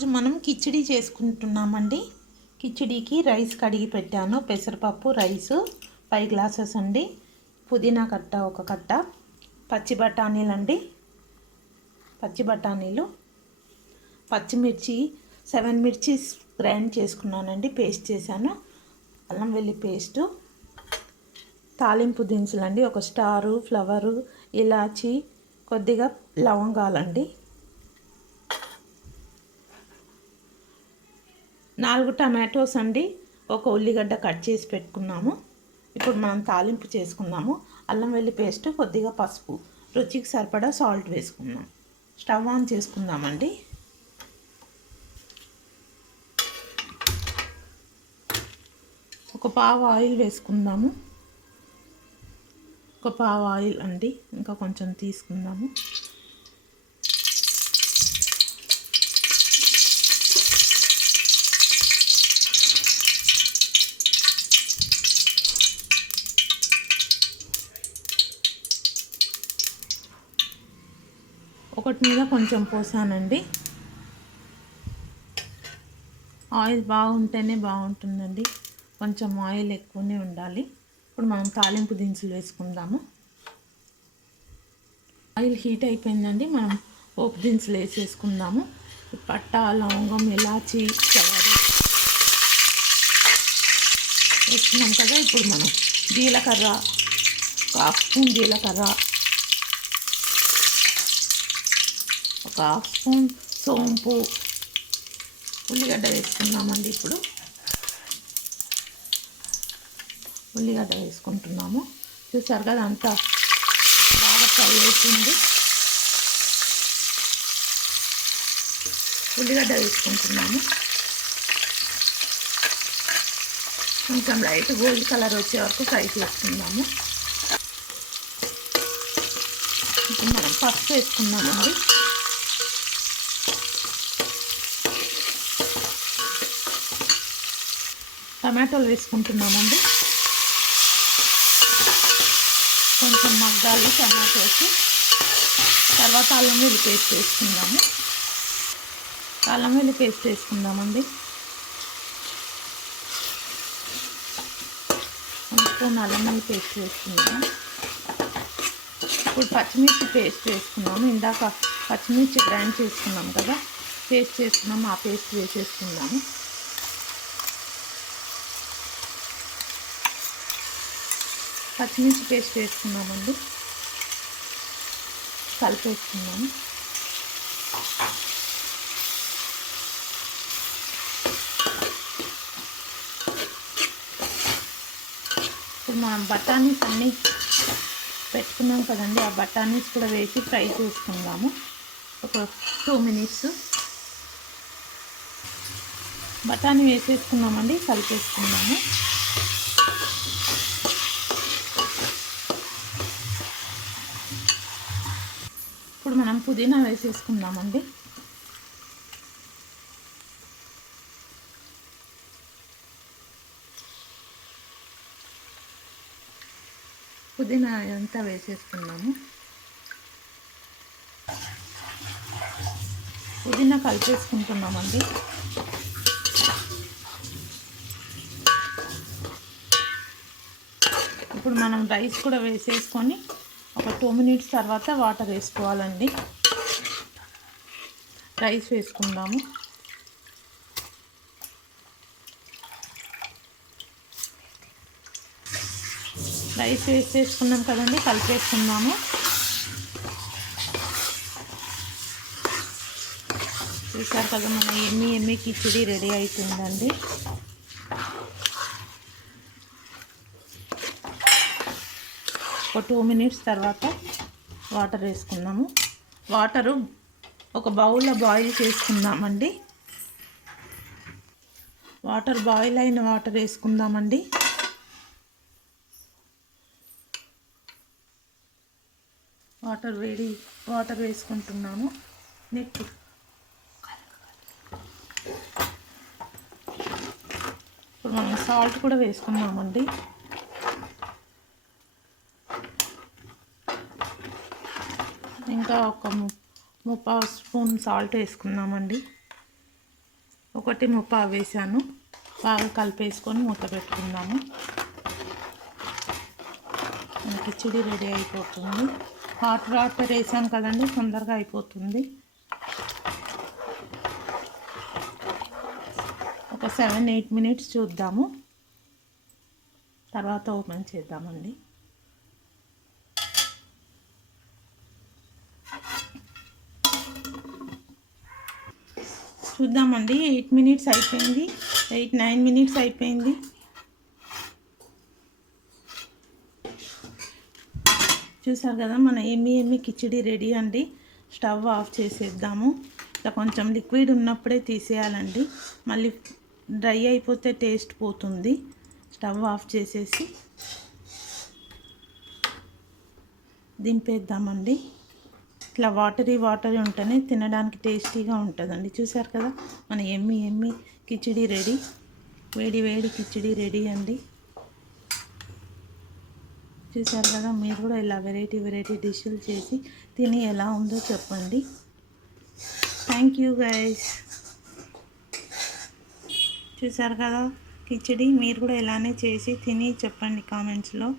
ఈరోజు మనం కిచిడి చేసుకుంటున్నామండి. కిచిడికి రైస్ కడిగి పెట్టాను. పెసరపప్పు, రైసు 5 గ్లాసెస్ అండి. పుదీనా కట్ట 1 కట్ట, పచ్చి బఠానీలు అండి, పచ్చి బఠానీలు, పచ్చిమిర్చి 7 మిర్చి గ్రైండ్ చేసుకున్నానండి, పేస్ట్ చేశాను. అల్లం వెల్లి పేస్టు, తాలింపు దినుసులండి, 1 స్టారు, ఫ్లవరు, ఇలాచి, కొద్దిగా లవంగాలండి, 4 టమాటోస్ అండి, 1 ఉల్లిగడ్డ కట్ చేసి పెట్టుకున్నాము. ఇప్పుడు మనం తాలింపు చేసుకుందాము. అల్లం వెల్లి పేస్ట్, కొద్దిగా పసుపు, రుచికి సరిపడా సాల్ట్ వేసుకుందాం. స్టవ్ ఆన్ చేసుకుందామండి. ఒక పావు ఆయిల్ వేసుకుందాము. ఒక పావు ఆయిల్ అండి, ఇంకా కొంచెం తీసుకుందాము. ఒకటి మీద కొంచెం పోసానండి. ఆయిల్ బాగుంటేనే బాగుంటుందండి, కొంచెం ఆయిల్ ఎక్కువనే ఉండాలి. ఇప్పుడు మనం తాలింపు దినుసులు వేసుకుందాము. ఆయిల్ హీట్ అయిపోయిందండి, మనం పోపు దినుసులు వేసేసుకుందాము. పట్ట, లవంగం, ఇలాచి, ఫ్లవర్ వేసుకున్నాం కదా. ఇప్పుడు మనం జీలకర్ర, 1/2 స్పూన్ జీలకర్ర, 1/2 స్పూన్ సోంపు, ఉల్లిగడ్డ వేసుకుందామండి. ఇప్పుడు ఉల్లిగడ్డ వేసుకుంటున్నాము. చూసారు కదా, అంతా బాగా ఫ్రై అవుతుంది. ఉల్లిగడ్డ వేసుకుంటున్నాము. కొంచెం లైట్ గోల్డ్ కలర్ వచ్చే వరకు ఫ్రై చేసుకుందాము. ఇప్పుడు మనం పసుపు వేసుకుందామండి. టమాటోలు వేసుకుంటున్నామండి. కొంచెం మగ్గాలి టమాటోస్. తర్వాత అల్లం వెల్లి పేస్ట్ వేసుకుందాము. అల్లం వెల్లి పేస్ట్ వేసుకుందామండి. 1 స్పూన్ అల్లం వెల్లి పేస్ట్ వేసుకుందాము. ఇప్పుడు పచ్చిమిర్చి పేస్ట్ వేసుకున్నాము. ఇందాక పచ్చిమిర్చి గ్రైండ్ చేసుకున్నాం కదా, పేస్ట్ చేసుకున్నాము. ఆ పేస్ట్ వేసేసుకుందాము. పచ్చిమిర్చి పేస్ట్ వేసుకున్నామండి, కలిపేసుకున్నాము. ఇప్పుడు మనం బఠానీస్ అన్నీ పెట్టుకున్నాం కదండి, ఆ బఠానీస్ కూడా వేసి ఫ్రై చేసుకుందాము. ఒక 2 మినిట్స్ బఠానీ వేసేసుకున్నామండి, కలిపేసుకుందాము. ఇప్పుడు మనం పుదీనా వేసేసుకుందామండి. పుదీనా అంతా వేసేసుకున్నాము. పుదీనా కలిపేసుకుంటున్నామండి. ఇప్పుడు మనం రైస్ కూడా వేసేసుకొని ఒక 2 మినిట్స్ తర్వాత వాటర్ వేసుకోవాలండి. రైస్ వేసుకుందాము. రైస్ వేసేసుకున్నాం కదండి, కలిపేసుకుందాము. చూసారు కదా, మన ఎమ్మి కిచిడి రెడీ అవుతుందండి. ఒక 2 మినిట్స్ తర్వాత వాటర్ వేసుకుందాము. వాటరు ఒక బౌల్లో బాయిల్ చేసుకుందామండి. బాయిల్ అయిన వాటర్ వేసుకుందామండి. వాటర్ వేసుకుంటున్నాము. నెక్స్ట్ ఇప్పుడు మనం సాల్ట్ కూడా వేసుకున్నామండి. ఇంకా ఒక 3/4 స్పూన్ సాల్ట్ వేసుకున్నామండి. 1.25 వేసాను. బాగా కలిపేసుకొని మూత పెట్టుకుందాము. కిచిడి రెడీ అయిపోతుంది. హాట్ వాటర్ వేసాను కదండి, తొందరగా అయిపోతుంది. ఒక 7-8 మినిట్స్ చూద్దాము, తర్వాత ఓపెన్ చేద్దామండి. చూద్దామండి. 8 మినిట్స్ అయిపోయింది, 8-9 మినిట్స్ అయిపోయింది. చూసారు కదా, మన ఎమ్మి కిచిడి రెడీ అండి. స్టవ్ ఆఫ్ చేసేద్దాము. ఇట్లా కొంచెం లిక్విడ్ ఉన్నప్పుడే తీసేయాలండి, మళ్ళీ డ్రై అయిపోతే టేస్ట్ పోతుంది. స్టవ్ ఆఫ్ చేసేసి దింపేద్దామండి. ఇట్లా వాటరీ ఉంటేనే తినడానికి టేస్టీగా ఉంటుందండి. చూసారు కదా, మన ఎమ్మి కిచిడి రెడీ. వేడి వేడి కిచిడి రెడీ అండి. చూసారు కదా, మీరు కూడా ఇలా వెరైటీ డిష్లు చేసి తిని ఎలా ఉందో చెప్పండి. Thank you guys. చూసారు కదా కిచిడి, మీరు కూడా ఇలానే చేసి తిని చెప్పండి కామెంట్స్లో.